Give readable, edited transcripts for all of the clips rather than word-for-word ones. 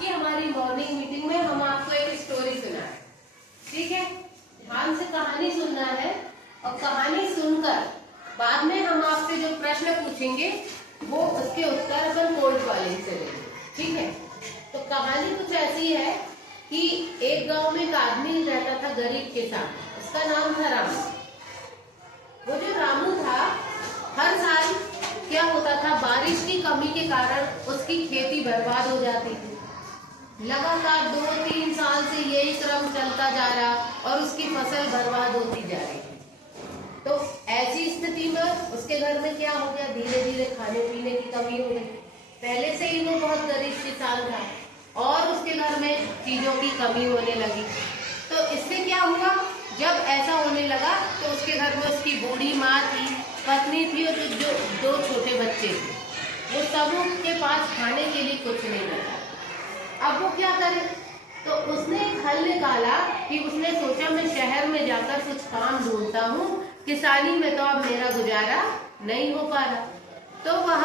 की हमारी morning meeting में हम आपको एक स्टोरी सुनाए, ठीक है। ध्यान से कहानी सुनना है और कहानी सुनकर बाद में हम आपसे जो प्रश्न पूछेंगे वो उसके उत्तर अपन कोल्ड कॉलिंग से देंगे, ठीक है। तो कहानी कुछ ऐसी है कि एक गांव में एक आदमी रहता था गरीब के साथ, उसका नाम था रामू। वो जो रामू था, हर साल क्या होता था, बारिश की कमी के कारण उसकी खेती बर्बाद हो जाती थी। लगातार 2-3 साल से यही क्रम चलता जा रहा और उसकी फसल बर्बाद होती जा रही थी। तो ऐसी स्थिति में उसके घर में क्या हो गया, धीरे धीरे खाने पीने की कमी हो गई। पहले से ही वो बहुत गरीब किसान था और उसके घर में चीजों की कमी होने लगी। तो इससे क्या हुआ, जब ऐसा होने लगा तो उसके घर में उसकी बूढ़ी माँ थी, पत्नी थी और जो 2 छोटे बच्चे थे, वो सबों के पास खाने के लिए कुछ नहीं बचा। अब वो क्या करे, तो उसने एक हल निकाला कि उसने सोचा मैं शहर में जाकर कुछ काम ढूंढता हूँ, किसानी में तो अब मेरा गुजारा नहीं हो पा रहा। तो वह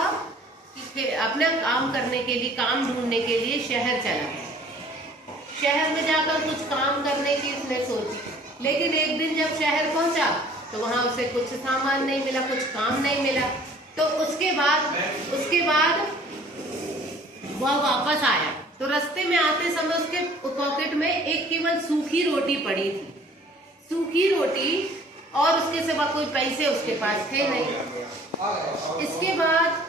अपना काम करने के लिए, काम ढूंढने के लिए शहर चला। शहर में जाकर कुछ काम करने की उसने सोची, लेकिन एक दिन जब शहर पहुंचा तो वहां उसे कुछ सामान नहीं मिला, कुछ काम नहीं मिला। तो उसके बाद वह वापस आया तो रास्ते में आते समय उसके पॉकेट में एक केवल सूखी रोटी पड़ी थी, सूखी रोटी, और उसके सिवा कोई पैसे उसके पास थे नहीं। इसके बाद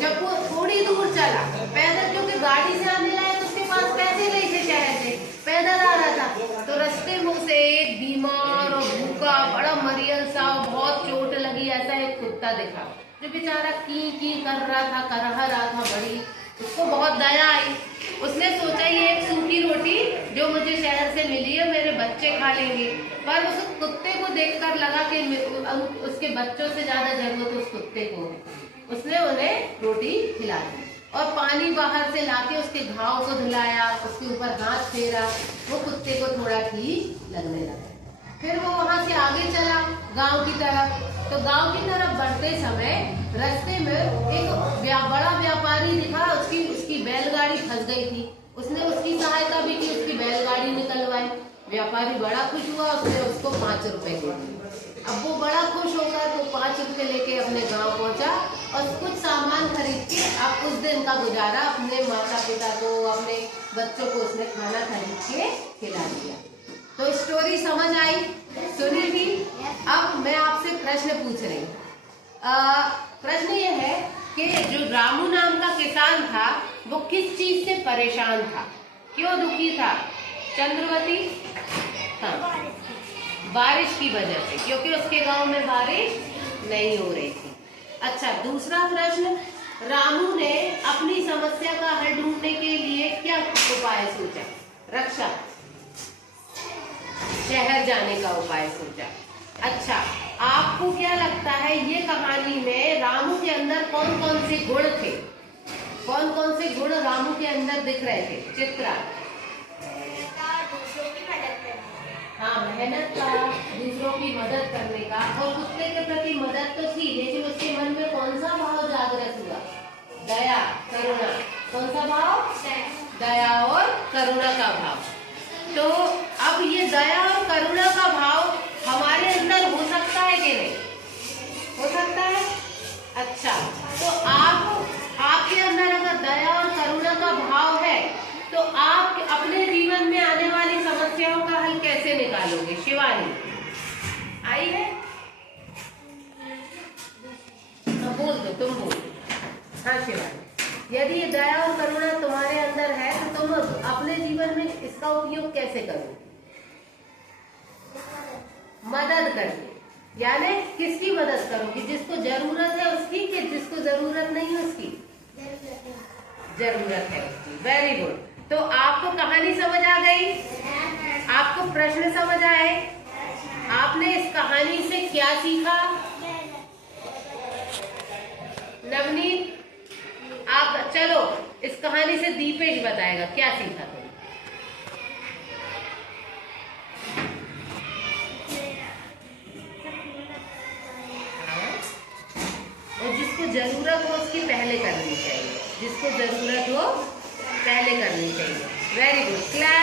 जब वो थोड़ी दूर चला पैदल, क्योंकि गाड़ी से आने लायक उसके पास पैसे नहीं थे, शहर से पैदल आ रहा था, तो रास्ते में उसे एक बीमार और भूखा, बड़ा मरियल सा, बहुत चोट लगी ऐसा एक कुत्ता दिखा, जो बेचारा की कर रहा था, करहा रहा था। बड़ी उसको बहुत दया आई। उसने सोचा ये एक सूखी रोटी जो मुझे शहर से मिली है मेरे बच्चे खा लेंगे, पर उस कुत्ते को देखकर लगा कि उसके बच्चों से ज्यादा जरूरत उस कुत्ते को है। उसने उन्हें रोटी खिला दी और पानी बाहर से लाके उसके घाव को धुलाया, उसके ऊपर हाथ फेरा, वो कुत्ते को थोड़ा ठीक लगने लगा। फिर वो वहां से आगे चला गांव की तरफ। तो गांव की तरफ बढ़ते समय रास्ते में एक बड़ा व्यापारी दिखा, उसकी बैलगाड़ी फंस गई थी। उसने उसकी सहायता भी की, उसकी बैलगाड़ी निकलवाई। व्यापारी बड़ा खुश हुआ, उसने उसको 5 रुपए दे दिए। अब वो बड़ा खुश होकर वो 5 रुपए लेके अपने गांव पहुंचा और कुछ सामान खरीद के अब उस दिन का गुजारा अपने माता पिता को, अपने बच्चों को उसने खाना खरीद के खिला दिया। तो स्टोरी समझ आई, सुनी थी। अब मैं आपसे प्रश्न पूछ रही हूँ। प्रश्न ये है कि जो रामू नाम का किसान था वो किस चीज से परेशान था, क्यों दुखी था? चंद्रवती, हाँ, बारिश की वजह से, क्योंकि उसके गांव में बारिश नहीं हो रही थी। अच्छा, दूसरा प्रश्न, रामू ने अपनी समस्या का हल ढूंढने के लिए क्या उपाय सोचा? रक्षा, शहर जाने का उपाय सोचा। अच्छा, आपको क्या लगता है ये कहानी में रामू के अंदर कौन कौन से गुण थे? कौन कौन से गुण रामू के अंदर दिख रहे थे? चित्रा, हाँ, मेहनत का, दूसरों की मदद करने का, और कुत्ते के प्रति मदद तो थी, लेकिन उसके मन में कौन सा भाव जागृत हुआ? दया, करुणा। कौन सा भाव? दया और करुणा का भाव। तो अब ये दया और करुणा का भाव हमारे अंदर हो सकता है कि नहीं? हो सकता है। अच्छा, तो आपके अंदर अगर दया और करुणा का भाव है तो आप अपने जीवन में आने वाली समस्याओं का हल कैसे निकालोगे? शिवानी आई है? बोल दो, तुम बोल दो। हाँ शिवानी, यदि दया और करुणा तुम्हारे अंदर है तो तुम अपने जीवन में इसका उपयोग कैसे करोगे? मदद करके, यानी किसकी मदद करोगी? जिसको जरूरत है उसकी, कि जिसको जरूरत नहीं है उसकी? जरूरत है उसकी। Very good. तो आपको कहानी समझ आ गई? आपको प्रश्न समझ आए? आपने इस कहानी से क्या सीखा? नवनीत, आप चलो, इस कहानी से दीपेश बताएगा क्या सीखा तुमने। और जिसको जरूरत हो उसकी पहले करनी चाहिए, जिसको जरूरत हो पहले करनी चाहिए। Very good, clap.